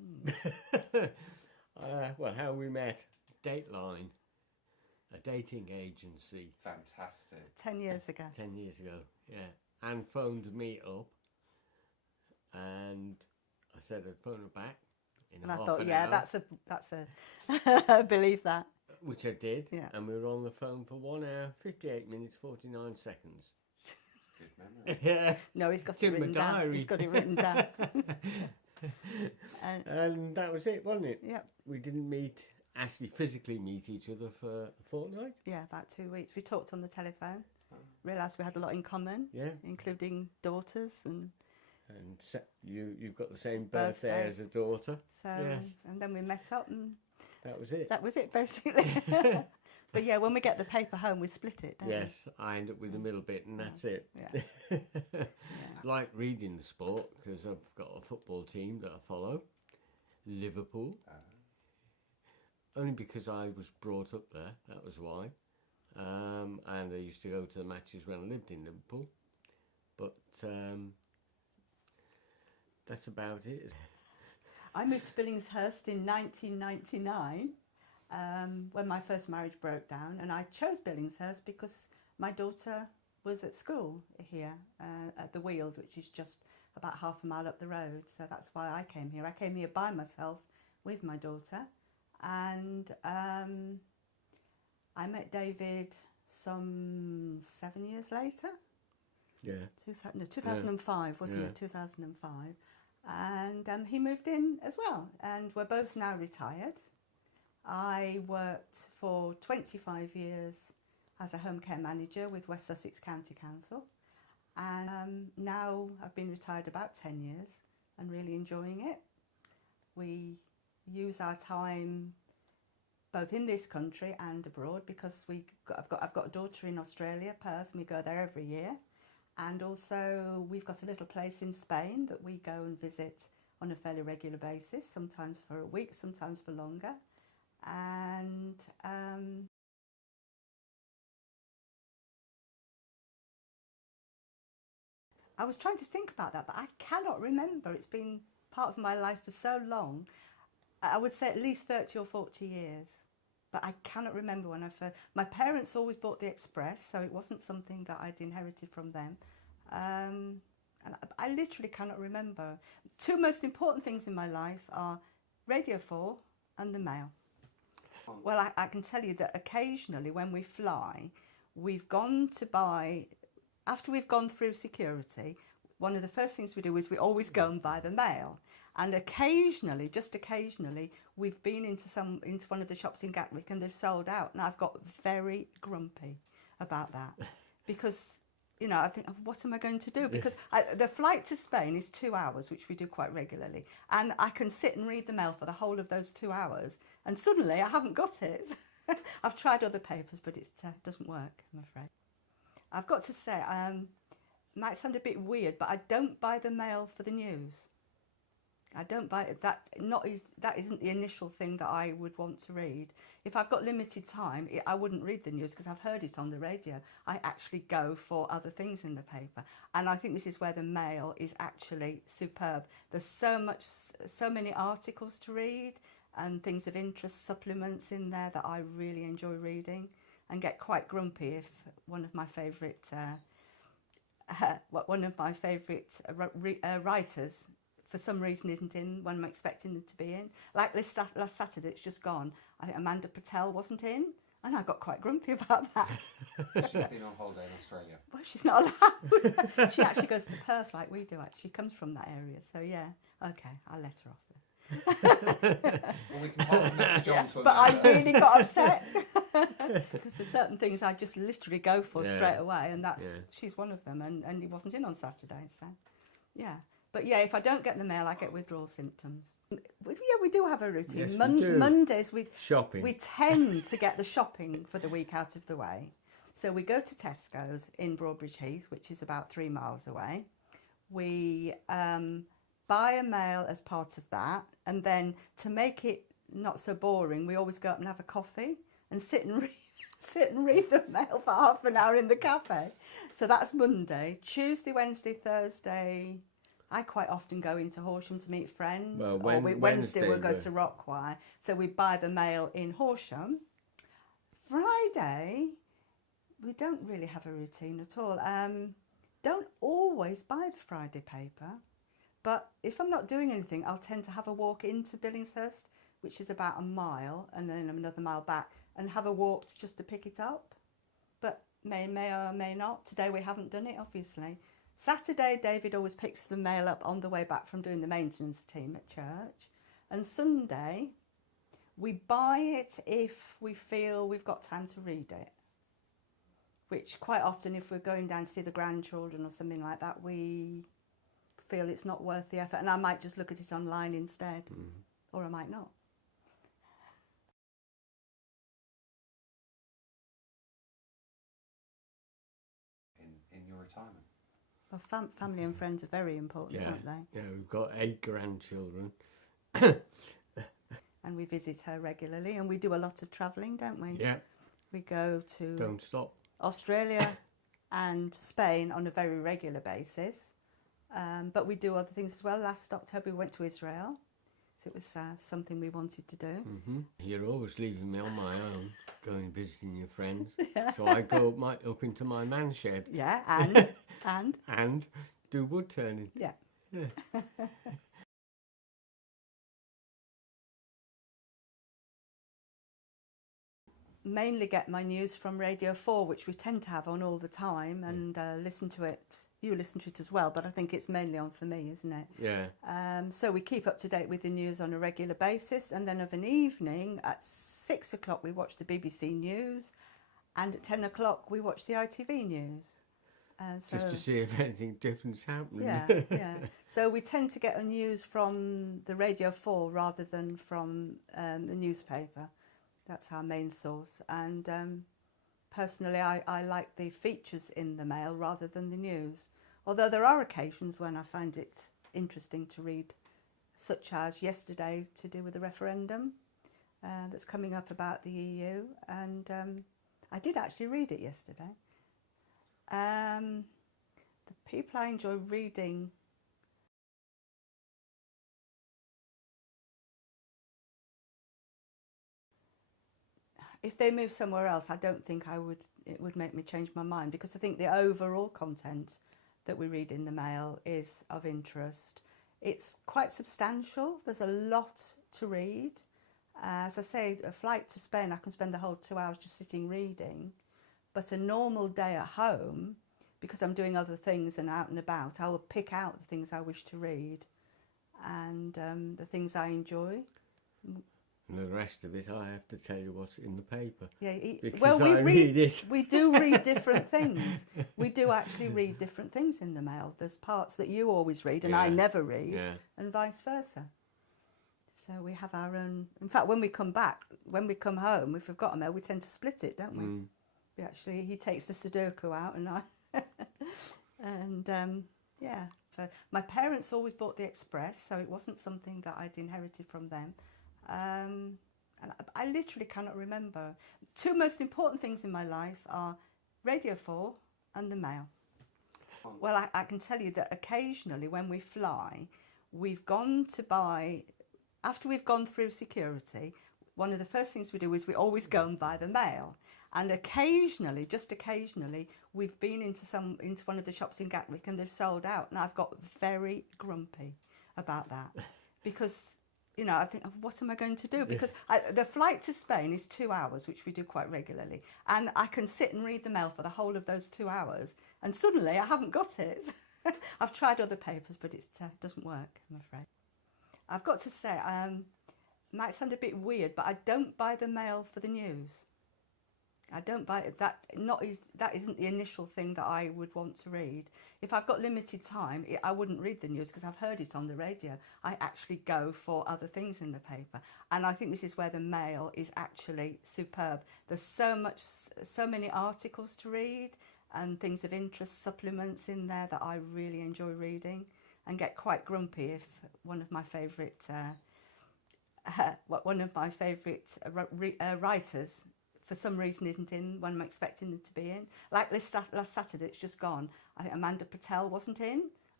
Well, how we met, Dateline, a dating agency. Fantastic. 10 years ago. 10 years ago, yeah. Anne phoned me up and I said I'd phone her back in And half I thought, an yeah, hour. that's a believe that. Which I did, Yeah. and we were on the phone for 1 hour, 58 minutes, 49 seconds. Good memory. Yeah. No, he's got It's it in my written down. diary. He's got it written down. And that was it, wasn't it? Yep. We didn't actually physically meet each other for a fortnight. Yeah, about 2 weeks. We talked on the telephone, realised we had a lot in common, Yeah. including daughters, and you've got the same birthday as a daughter. so, Yes. and then we met up, and That was it. that was it basically. But yeah, when we get the paper home, we split it, don't Yes, I end up with the middle bit, and that's it. Yeah. I like reading the sport because I've got a football team that I follow, Liverpool. Only because I was brought up there, that was why. And I used to go to the matches when I lived in Liverpool. But that's about it. I moved to Billingshurst in 1999 when my first marriage broke down, and I chose Billingshurst because my daughter was at school here at the Weald, which is just about half a mile up the road. So that's why I came here. I came here by myself with my daughter, and I met David some 7 years later. Yeah. 2005, wasn't it? 2005. And he moved in as well, and we're both now retired. I worked for 25 years as a home care manager with West Sussex County Council, and now I've been retired about 10 years and really enjoying it. We use our time both in this country and abroad because I've got a daughter in Australia, Perth, and we go there every year. And also we've got a little place in Spain that we go and visit on a fairly regular basis, sometimes for a week, sometimes for longer. And I was trying to think about that, but I cannot remember. It's been part of my life for so long. I would say at least 30 or 40 years. But I cannot remember when I first... My parents always bought the Express, so it wasn't something that I'd inherited from them. And I literally cannot remember. Two most important things in my life are Radio 4 and the mail. Well, I can tell you that occasionally when we fly, we've gone to buy... After we've gone through security, one of the first things we do is we always go and buy the mail. And occasionally, just occasionally, we've been into one of the shops in Gatwick and they've sold out. And I've got very grumpy about that because, you know, I think, what am I going to do? Because the flight to Spain is 2 hours, which we do quite regularly. And I can sit and read the mail for the whole of those 2 hours. And suddenly I haven't got it. I've tried other papers, but it doesn't work, I'm afraid. I've got to say, it might sound a bit weird, but I don't buy the mail for the news. I don't buy it. That isn't the initial thing that I would want to read. If I've got limited time, I wouldn't read the news because I've heard it on the radio. I actually go for other things in the paper, and I think this is where the mail is actually superb. There's so many articles to read and things of interest, supplements in there that I really enjoy reading, and get quite grumpy if one of my favourite writers for some reason isn't in when I'm expecting them to be in. Like last Saturday, it's just gone. I think Amanda Patel wasn't in, and I got quite grumpy about that. She's been on holiday in Australia. Well, she's not allowed. She actually goes to Perth like we do. Actually, she comes from that area, so yeah. Okay, I'll let her off then. Well, we can pass the message on to But I Amanda. really got upset because there's certain things I just literally go for straight away, and she's one of them. And he wasn't in on Saturday, so yeah. But yeah, if I don't get the mail, I get withdrawal symptoms. Yeah, we do have a routine. Yes, we do. Mondays Shopping. we tend to get the shopping for the week out of the way. So we go to Tesco's in Broadbridge Heath, which is about 3 miles away. We buy a mail as part of that, and then to make it not so boring, we always go up and have a coffee and sit and read the mail for half an hour in the cafe. So that's Monday. Tuesday, Wednesday, Thursday, I quite often go into Horsham to meet friends. Well, Wednesday we'll go to Rockchoir. So we buy the mail in Horsham. Friday, we don't really have a routine at all. Don't always buy the Friday paper, but if I'm not doing anything, I'll tend to have a walk into Billingshurst, which is about a mile, and then another mile back, and have a walk just to pick it up. But may or may not. Today we haven't done it, obviously. Saturday, David always picks the mail up on the way back from doing the maintenance team at church. And Sunday, we buy it if we feel we've got time to read it. Which quite often, if we're going down to see the grandchildren or something like that, we feel it's not worth the effort. And I might just look at it online instead, or I might not. In your retirement? Well, family and friends are very important, aren't they? Yeah, we've got 8 grandchildren. And we visit her regularly, and we do a lot of travelling, don't we? Yeah. We go to Don't stop. Australia and Spain on a very regular basis. But we do other things as well. Last October we went to Israel. So it was something we wanted to do. You're always leaving me on my own, going visiting your friends. So I go up into my man shed. Yeah, and? And do wood turning. Yeah. Mainly get my news from Radio 4, which we tend to have on all the time, and listen to it. You listen to it as well, but I think it's mainly on for me, isn't it? Yeah. So we keep up to date with the news on a regular basis, and then of an evening at 6 o'clock we watch the BBC News, and at 10 o'clock we watch the ITV News. Just to see if anything different's happening. Yeah. So we tend to get our news from the Radio 4 rather than from the newspaper. That's our main source. And personally, I like the features in the Mail rather than the news. Although there are occasions when I find it interesting to read, such as yesterday to do with the referendum that's coming up about the EU. And I did actually read it yesterday. The people I enjoy reading if they move somewhere else, I don't think it would make me change my mind, because I think the overall content that we read in the Mail is of interest. It's quite substantial. There's a lot to read. As I say, a flight to Spain, I can spend the whole 2 hours just sitting reading. But a normal day at home, because I'm doing other things and out and about, I will pick out the things I wish to read and the things I enjoy. And the rest of it, I have to tell you what's in the paper. Yeah, because I read it. We do read different things. We do actually read different things in the Mail. There's parts that you always read and I never read, and vice versa. So we have our own. In fact, when we come home, if we've got a Mail, we tend to split it, don't we? We actually, he takes the Sudoku out, and I, and yeah. So my parents always bought the Express, so it wasn't something that I'd inherited from them. And I literally cannot remember. 2 most important things in my life are Radio 4 and the Mail. Well, I can tell you that occasionally when we fly, we've gone to buy, after we've gone through security, one of the first things we do is we always go and buy the Mail. And occasionally, just occasionally, we've been into one of the shops in Gatwick and they've sold out. And I've got very grumpy about that because, you know, I think, what am I going to do? Because the flight to Spain is 2 hours, which we do quite regularly. And I can sit and read the Mail for the whole of those 2 hours. And suddenly I haven't got it. I've tried other papers, but it doesn't work, I'm afraid. I've got to say, it might sound a bit weird, but I don't buy the Mail for the news. I don't buy it. That isn't the initial thing that I would want to read. If I've got limited time, I wouldn't read the news because I've heard it on the radio. I actually go for other things in the paper, and I think this is where the Mail is actually superb. There's so many articles to read and things of interest, supplements in there that I really enjoy reading, and get quite grumpy if one of my favourite writers for some reason isn't in when I'm expecting them to be in. Like last Saturday, it's just gone. I think Amanda Patel wasn't in,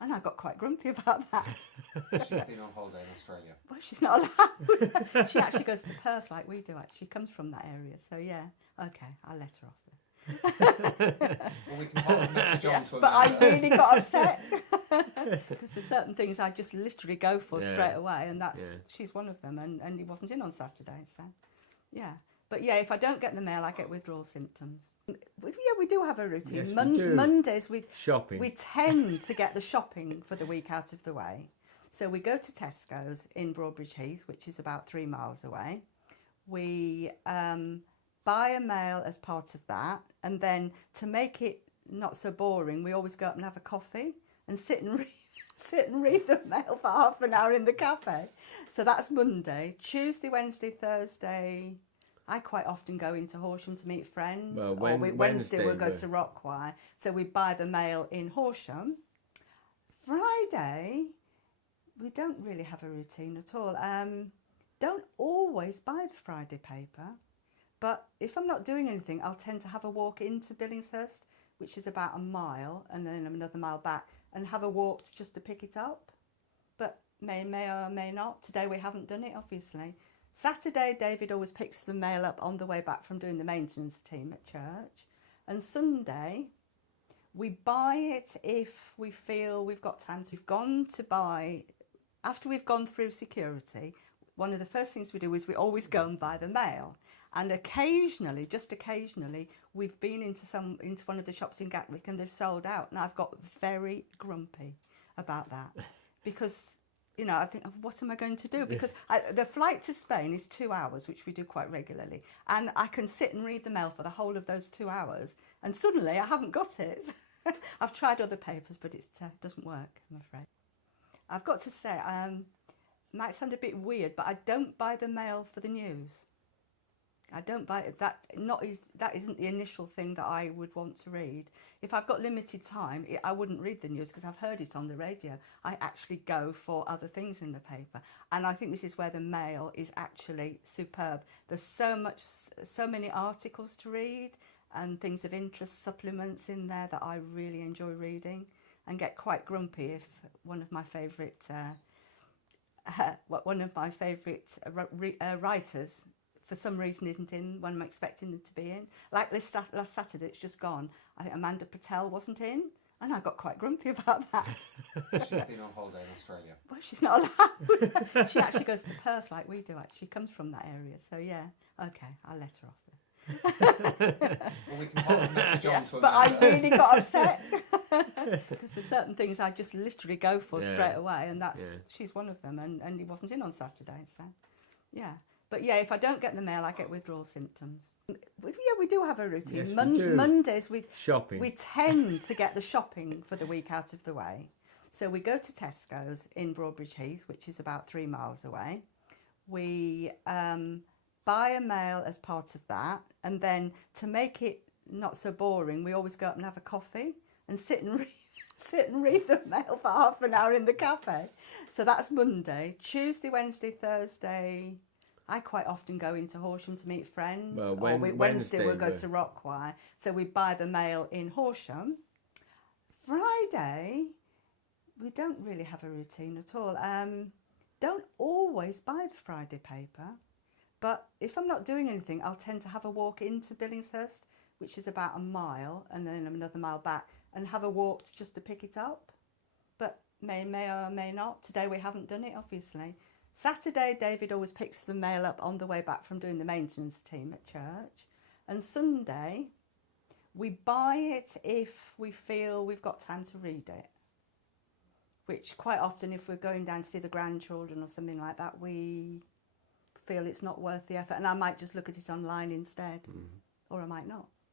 And I got quite grumpy about that. She's been on holiday in Australia. Well, she's not allowed. She actually goes to Perth like we do. Actually, she comes from that area. So yeah, okay, I'll let her off then. Well, we can pass the message on to But I Amanda. really got upset because there's certain things I just literally go for Yeah. straight away, and that's Yeah. she's one of them. And he wasn't in on Saturday, so yeah. But yeah, if I don't get the mail, I get withdrawal symptoms. Yeah, we do have a routine. Yes, we do. Mondays Shopping. we tend to get the shopping for the week out of the way. So we go to Tesco's in Broadbridge Heath, which is about 3 miles away. We buy a mail as part of that, and then to make it not so boring, we always go up and have a coffee and sit and read the mail for half an hour in the cafe. So that's Monday. Tuesday, Wednesday, Thursday, I quite often go into Horsham to meet friends. Well, Wednesday we'll go we're- to Rockwire. So we buy the mail in Horsham. Friday, we don't really have a routine at all. Don't always buy the Friday paper, but if I'm not doing anything, I'll tend to have a walk into Billingshurst, which is about a mile, and then another mile back, and have a walk just to pick it up. But may or may not. Today we haven't done it, obviously. Saturday, David always picks the mail up on the way back from doing the maintenance team at church. And Sunday, we buy it if we feel we've got time to. We've gone to buy, after we've gone through security, one of the first things we do is we always go and buy the mail. And occasionally, just occasionally, we've been into one of the shops in Gatwick and they've sold out. And I've got very grumpy about that because, you know, I think, what am I going to do? Because the flight to Spain is 2 hours, which we do quite regularly. And I can sit and read the mail for the whole of those 2 hours. And suddenly I haven't got it. I've tried other papers, but it doesn't work, I'm afraid. I've got to say, might sound a bit weird, but I don't buy the mail for the news. I don't buy it. That isn't the initial thing that I would want to read. If I've got limited time, I wouldn't read the news because I've heard it on the radio. I actually go for other things in the paper, and I think this is where the mail is actually superb. There's so many articles to read and things of interest, supplements in there that I really enjoy reading, and get quite grumpy if one of my favourite writers for some reason isn't in when I'm expecting them to be in. Like last Saturday, it's just gone. I think Amanda Patel wasn't in, and I got quite grumpy about that. She's been on holiday in Australia. Well, she's not allowed. She actually goes to Perth like we do. Actually, she comes from that area. So yeah, okay, I'll let her off then. Well, we can pass the message on to Amanda. But I really got upset because there's certain things I just literally go for Yeah. straight away, and that's Yeah. she's one of them. And he wasn't in on Saturday, so yeah. But yeah, if I don't get the mail, I get withdrawal symptoms. Yeah, we do have a routine. Yes, we do. Mondays Shopping. we tend to get the shopping for the week out of the way. So we go to Tesco's in Broadbridge Heath, which is about 3 miles away. We buy a mail as part of that, and then to make it not so boring, we always go up and have a coffee and sit and read the mail for half an hour in the cafe. So that's Monday. Tuesday, Wednesday, Thursday, I quite often go into Horsham to meet friends. Well, Wednesday we'll go we're- to Rockwire. So we buy the mail in Horsham. Friday, we don't really have a routine at all. Don't always buy the Friday paper, but if I'm not doing anything, I'll tend to have a walk into Billingshurst, which is about a mile, and then another mile back, and have a walk just to pick it up. But may or may not. Today we haven't done it, obviously. Saturday, David always picks the mail up on the way back from doing the maintenance team at church. And Sunday, we buy it if we feel we've got time to read it. Which quite often, if we're going down to see the grandchildren or something like that, we feel it's not worth the effort. And I might just look at it online instead, or I might not.